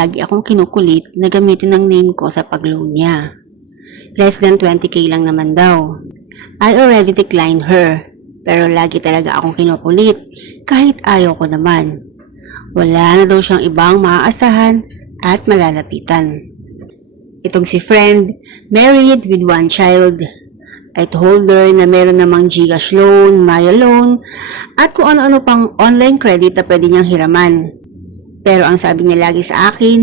lagi akong kinukulit na gamitin ang name ko sa pag-loan niya. Less than 20k lang naman daw. I already declined her, pero lagi talaga akong kinukulit kahit ayaw ko naman. Wala na daw siyang ibang maaasahan at malalapitan. Itong si friend, married with one child. I told her na meron namang Gcash loan, Maya loan, at kung ano-ano pang online credit na pwede niyang hiraman. Pero ang sabi niya lagi sa akin,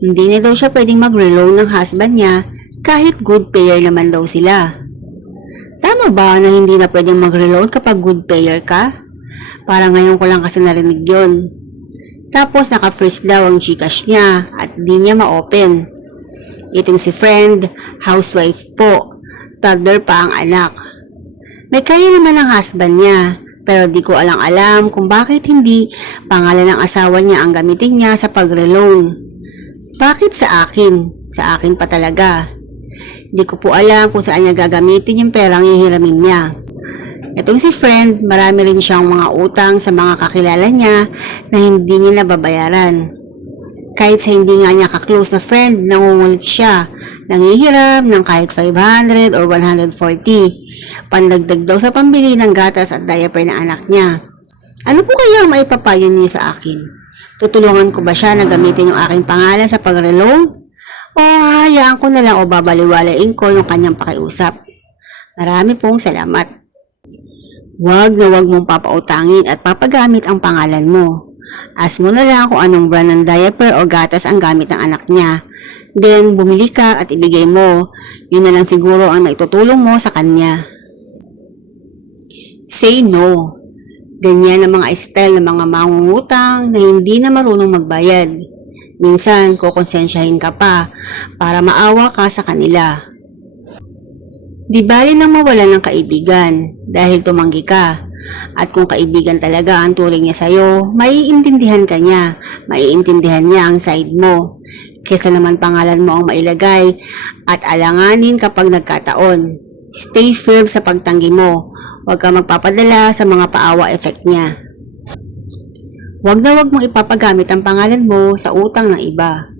hindi na daw siya pwedeng mag-reloan ng husband niya kahit good payer naman daw sila. Tama ba na hindi na pwedeng mag-reloan kapag good payer ka? Para ngayon ko lang kasi narinig yun. Tapos naka-freeze daw ang Gcash niya at di niya ma-open. Itong si friend, housewife po. Toddler pa ang anak. May kaya naman ang husband niya, pero di ko alam kung bakit hindi pangalan ng asawa niya ang gamitin niya sa pag-reloan. Bakit sa akin? Sa akin pa talaga. Di ko po alam kung saan niya gagamitin yung perang hihiramin niya. Itong si friend, marami rin siyang mga utang sa mga kakilala niya na hindi niya nababayaran. Kahit sa hindi nga niya ka-close na friend, nangungulit siya. Nangihiram ng kahit 500 or 140. Pandagdag daw sa pambili ng gatas at diaper ng anak niya. Ano po kaya ang maipapayo niyo sa akin? Tutulungan ko ba siya na gamitin yung aking pangalan sa pag-reloan? O hahayaan ko na lang o babaliwalain ko yung kanyang pakiusap? Marami pong salamat. Huwag na huwag mong papautangin at papagamit ang pangalan mo. Ask mo na lang kung anong brand ng diaper o gatas ang gamit ng anak niya. Then, bumili ka at ibigay mo. Yun na lang siguro ang maitutulong mo sa kanya. Say no. Ganyan ang mga style ng mga mangungutang na hindi na marunong magbayad. Minsan, kukonsensyahin ka pa para maawa ka sa kanila. Di bali nang mawalan ng kaibigan dahil tumanggi ka. At kung kaibigan talaga ang turing niya sa'yo, maiintindihan ka niya, maiintindihan niya ang side mo. Kesa naman pangalan mo ang mailagay at alanganin kapag nagkataon. Stay firm sa pagtanggi mo, huwag ka magpapadala sa mga paawa effect niya. Huwag na huwag mong ipapagamit ang pangalan mo sa utang ng iba.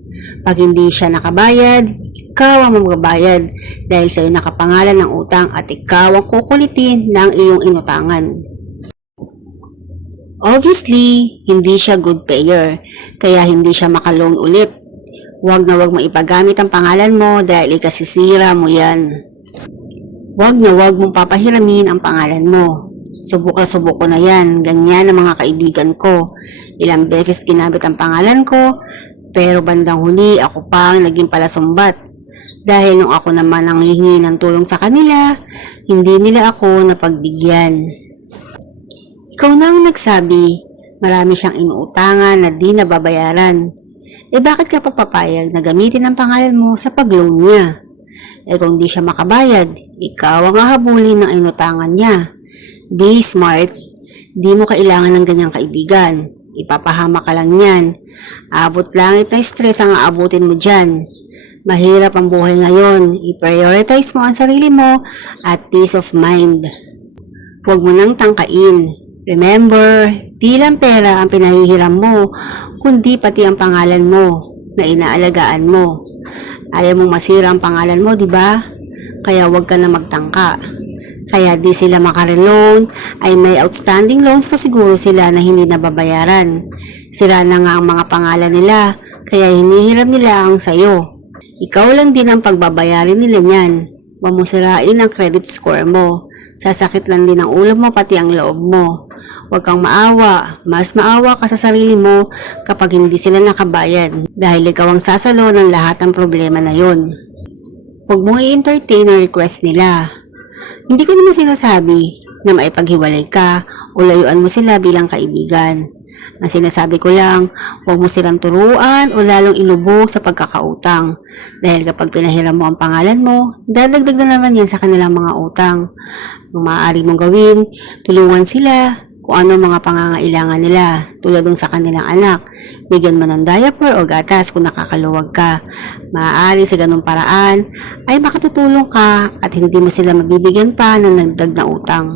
Pag hindi siya nakabayad, ikaw ang magbabayad dahil sa'yo nakapangalan ng utang at ikaw ang kukulitin ng iyong inutangan. Obviously, hindi siya good payer, kaya hindi siya makaloan ulit. Huwag na huwag mo ipagamit ang pangalan mo dahil ikasisira mo yan. Huwag na huwag mong papahiramin ang pangalan mo. Subok na yan, ganyan ang mga kaibigan ko. Ilang beses ginamit ang pangalan ko, pero bandang huli ako pa ang naging palasumbat. Dahil nung ako naman ang hihingi ng tulong sa kanila, hindi nila ako napagbigyan. Ikaw na ang nagsabi, marami siyang inuutangan na di nababayaran. Bakit ka papapayag na gamitin ang pangalan mo sa pag-loan niya? Kung di siya makabayad, ikaw ang hahabulin ng inutangan niya. Be smart, di mo kailangan ng ganyang kaibigan. Ipapahama ka lang yan. Abot langit na stress ang aabutin mo dyan. Mahirap ang buhay ngayon. I-prioritize mo ang sarili mo at peace of mind. Huwag mo nang tangkain. Remember, di lang pera ang pinahihiram mo, kundi pati ang pangalan mo na inaalagaan mo. Ayaw mong masira ang pangalan mo, di ba? Kaya huwag ka na magtangka. Kaya di sila makareloan, ay may outstanding loans pa siguro sila na hindi nababayaran. Sira na nga ang mga pangalan nila, kaya hinihiram nila ang sayo. Ikaw lang din ang pagbabayarin nila niyan. Huwag mo sirain ang credit score mo. Sasakit lang din ang ulo mo pati ang loob mo. Huwag kang maawa. Mas maawa ka sa sarili mo kapag hindi sila nakabayad dahil ikaw ang sasalo ng lahat ng problema na yun. Huwag mong i-entertain ang request nila. Hindi ko naman sinasabi na maipaghiwalay ka o layuan mo sila bilang kaibigan. Ang sinasabi ko lang, huwag mo silang turuan o lalong ilubog sa pagkakautang. Dahil kapag pinahiram mo ang pangalan mo, dadagdag na naman yan sa kanilang mga utang. Kung maaari mong gawin, tulungan sila kung ano mga pangangailangan nila tulad ng sa kanilang anak. Bigyan mo ng diaper o gatas kung nakakaluwag ka. Maaari sa ganung paraan ay makatutulong ka at hindi mo sila mabibigyan pa ng nagdag na utang.